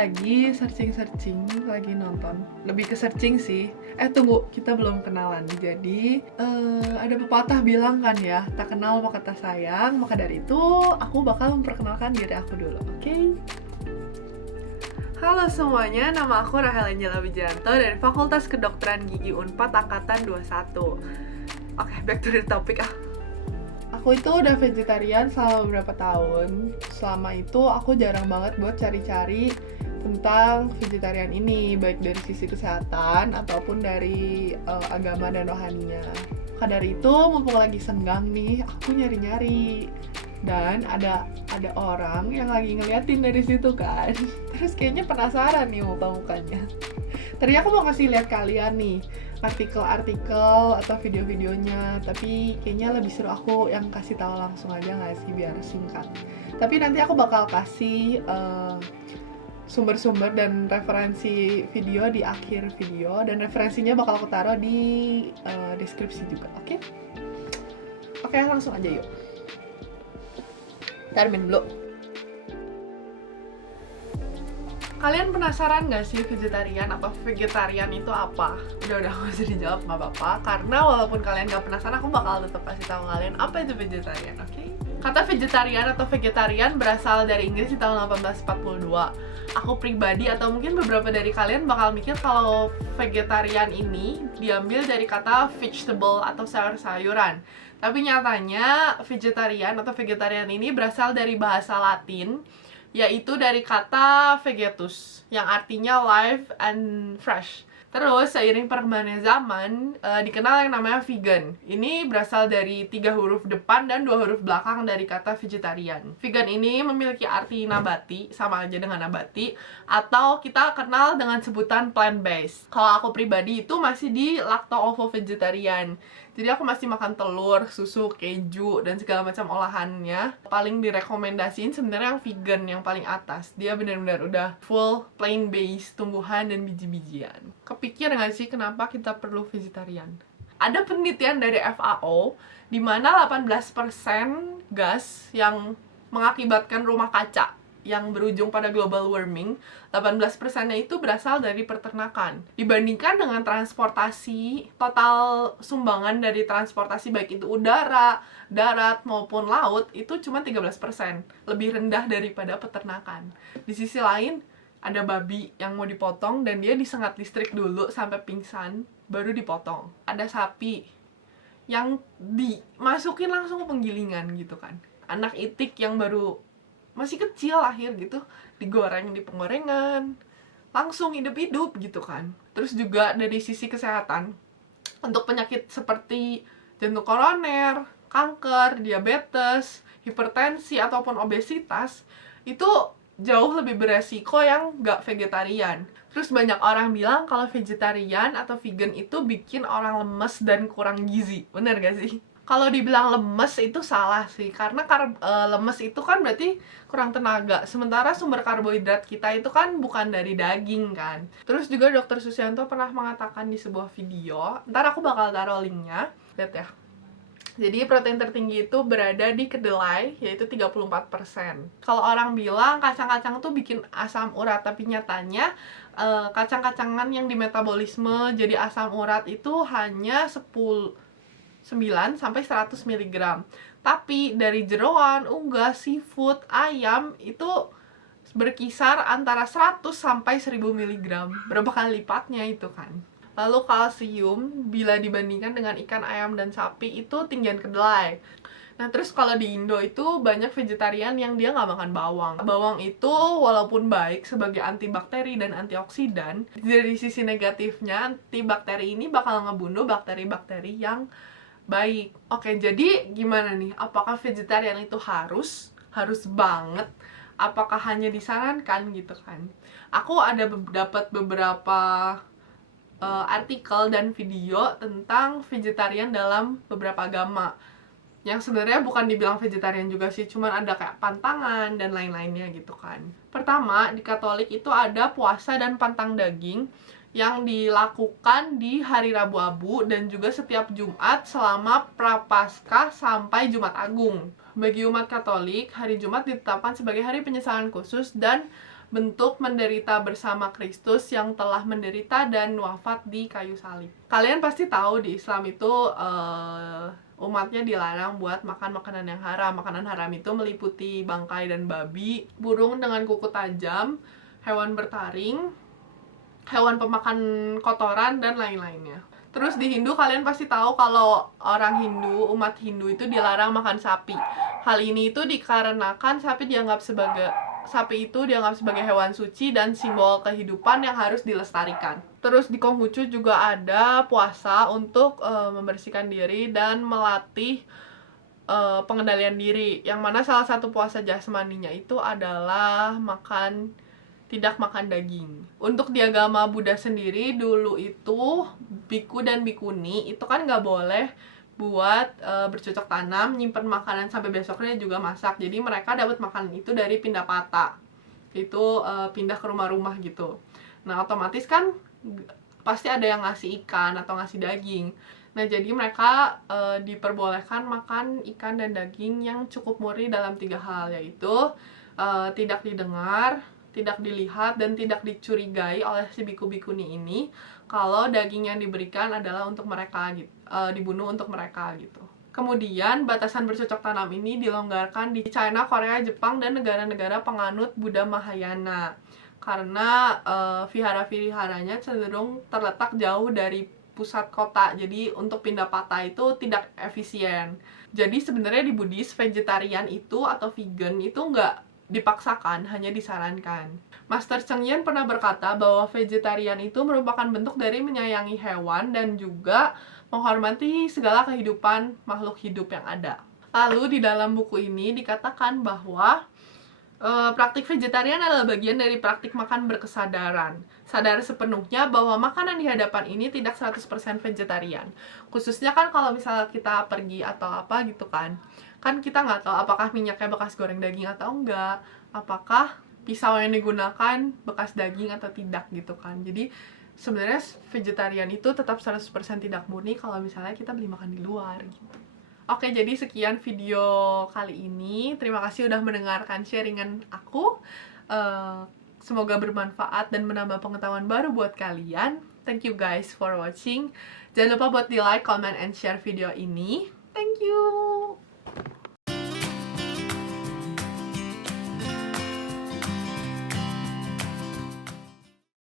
lagi searching-searching, lagi nonton. Lebih ke searching sih. Tunggu, kita belum kenalan. Jadi, ada pepatah bilang kan ya, tak kenal maka tak sayang. Maka dari itu, aku bakal memperkenalkan diri aku dulu, oke? Halo semuanya, nama aku Rahel Angela Wijanto dari Fakultas Kedokteran Gigi Unpad Angkatan 21. Oke, back to the topic. Aku itu udah vegetarian selama beberapa tahun. Selama itu aku jarang banget buat cari-cari tentang vegetarian ini, baik dari sisi kesehatan ataupun dari agama dan rohaninya. Maka dari itu, mumpung lagi senggang nih, aku nyari-nyari. Dan ada orang yang lagi ngeliatin dari situ kan. Terus kayaknya penasaran nih muka-mukanya. Tadi aku mau kasih lihat kalian nih artikel-artikel atau video-videonya, tapi kayaknya lebih seru aku yang kasih tahu langsung aja nggak sih, biar singkat. Tapi nanti aku bakal kasih sumber-sumber dan referensi video di akhir video, dan referensinya bakal aku taruh di deskripsi juga, oke? Oke, langsung aja yuk. Termin dulu. Kalian penasaran gak sih vegetarian atau vegetarian itu apa? Udah gak usah dijawab, gak apa-apa. Karena walaupun kalian gak penasaran, aku bakal tetap kasih tahu kalian apa itu vegetarian, oke? Kata vegetarian atau vegetarian berasal dari Inggris di tahun 1842. Aku pribadi atau mungkin beberapa dari kalian bakal mikir kalau vegetarian ini diambil dari kata vegetable atau sayur-sayuran. Tapi nyatanya vegetarian atau vegetarian ini berasal dari bahasa Latin, yaitu dari kata vegetus, yang artinya live and fresh. Terus, seiring perkembangan zaman, dikenal yang namanya vegan. Ini berasal dari 3 huruf depan dan 2 huruf belakang dari kata vegetarian. Vegan ini memiliki arti nabati, sama aja dengan nabati, atau kita kenal dengan sebutan plant-based. Kalau aku pribadi itu masih di lacto-ovo-vegetarian. Jadi aku masih makan telur, susu, keju, dan segala macam olahannya. Paling direkomendasiin sebenarnya yang vegan, yang paling atas. Dia benar-benar udah full plant-based, tumbuhan dan biji-bijian. Kepikir nggak sih kenapa kita perlu vegetarian? Ada penelitian dari FAO, di mana 18% gas yang mengakibatkan rumah kaca yang berujung pada global warming, 18%-nya itu berasal dari peternakan. Dibandingkan dengan transportasi, total sumbangan dari transportasi baik itu udara, darat maupun laut itu cuma 13%, lebih rendah daripada peternakan. Di sisi lain, ada babi yang mau dipotong dan dia disengat listrik dulu sampai pingsan, baru dipotong. Ada sapi yang dimasukin langsung ke penggilingan gitu kan. Anak itik yang baru masih kecil lahir gitu, digoreng di penggorengan, langsung hidup-hidup gitu kan. Terus juga dari sisi kesehatan, untuk penyakit seperti jantung koroner, kanker, diabetes, hipertensi, ataupun obesitas, itu jauh lebih beresiko yang nggak vegetarian. Terus banyak orang bilang kalau vegetarian atau vegan itu bikin orang lemes dan kurang gizi. Bener gak sih? Kalau dibilang lemes itu salah sih, karena lemes itu kan berarti kurang tenaga. Sementara sumber karbohidrat kita itu kan bukan dari daging kan. Terus juga Dr. Susianto pernah mengatakan di sebuah video, ntar aku bakal taruh linknya, lihat ya. Jadi protein tertinggi itu berada di kedelai, yaitu 34%. Kalau orang bilang kacang-kacang tuh bikin asam urat, tapi nyatanya kacang-kacangan yang dimetabolisme jadi asam urat itu hanya 9 sampai 100 mg. Tapi dari jeroan, unggas, seafood, ayam itu berkisar antara 100 sampai 1000 mg. Berapa kali lipatnya itu kan. Lalu kalsium bila dibandingkan dengan ikan, ayam, dan sapi itu tinggian kedelai. Nah terus kalau di Indo itu banyak vegetarian yang dia nggak makan bawang. Bawang itu walaupun baik sebagai antibakteri dan antioksidan, dari sisi negatifnya antibakteri ini bakal ngebunuh bakteri-bakteri yang baik. Oke, jadi gimana nih? Apakah vegetarian itu harus banget? Apakah hanya disarankan gitu kan? Aku ada dapat beberapa artikel dan video tentang vegetarian dalam beberapa agama. Yang sebenarnya bukan dibilang vegetarian juga sih, cuman ada kayak pantangan dan lain-lainnya gitu kan. Pertama, di Katolik itu ada puasa dan pantang daging yang dilakukan di hari Rabu Abu dan juga setiap Jumat selama Prapaskah sampai Jumat Agung. Bagi umat Katolik, hari Jumat ditetapkan sebagai hari penyesalan khusus dan bentuk menderita bersama Kristus yang telah menderita dan wafat di kayu salib. Kalian pasti tahu di Islam itu umatnya dilarang buat makan makanan yang haram. Makanan haram itu meliputi bangkai dan babi, burung dengan kuku tajam, hewan bertaring, hewan pemakan kotoran, dan lain-lainnya. Terus di Hindu kalian pasti tahu kalau orang Hindu, umat Hindu itu dilarang makan sapi. Hal ini itu dikarenakan sapi itu dianggap sebagai hewan suci dan simbol kehidupan yang harus dilestarikan. Terus di Konghucu juga ada puasa untuk membersihkan diri dan melatih pengendalian diri. Yang mana salah satu puasa jasmaninya itu adalah tidak makan daging. Untuk di agama Buddha sendiri dulu itu biku dan bikuni itu kan nggak boleh buat bercocok tanam, nyimpen makanan sampai besoknya juga masak. Jadi mereka dapat makanan itu dari pindah patah. Itu pindah ke rumah-rumah gitu. Nah, otomatis kan pasti ada yang ngasih ikan atau ngasih daging. Nah, jadi mereka diperbolehkan makan ikan dan daging yang cukup murni dalam 3 hal, yaitu tidak didengar, tidak dilihat, dan tidak dicurigai oleh si biku-bikuni ini kalau daging yang diberikan adalah untuk mereka gitu, dibunuh untuk mereka gitu. Kemudian batasan bercocok tanam ini dilonggarkan di China, Korea, Jepang, dan negara-negara penganut Buddha Mahayana karena vihara-viharanya cenderung terletak jauh dari pusat kota, jadi untuk pindah patah itu tidak efisien. Jadi sebenarnya di Buddhis, vegetarian itu atau vegan itu nggak dipaksakan, hanya disarankan. Master Cheng Yen pernah berkata bahwa vegetarian itu merupakan bentuk dari menyayangi hewan dan juga menghormati segala kehidupan makhluk hidup yang ada. Lalu di dalam buku ini dikatakan bahwa praktik vegetarian adalah bagian dari praktik makan berkesadaran. Sadar sepenuhnya bahwa makanan di hadapan ini tidak 100% vegetarian. Khususnya kan kalau misalnya kita pergi atau apa gitu kan kita nggak tahu apakah minyaknya bekas goreng daging atau enggak, apakah pisau yang digunakan bekas daging atau tidak gitu kan. Jadi sebenarnya vegetarian itu tetap 100% tidak murni kalau misalnya kita beli makan di luar gitu. Oke, jadi sekian video kali ini. Terima kasih udah mendengarkan sharingan aku. Semoga bermanfaat dan menambah pengetahuan baru buat kalian. Thank you guys for watching. Jangan lupa buat di like, comment, and share video ini. Thank you.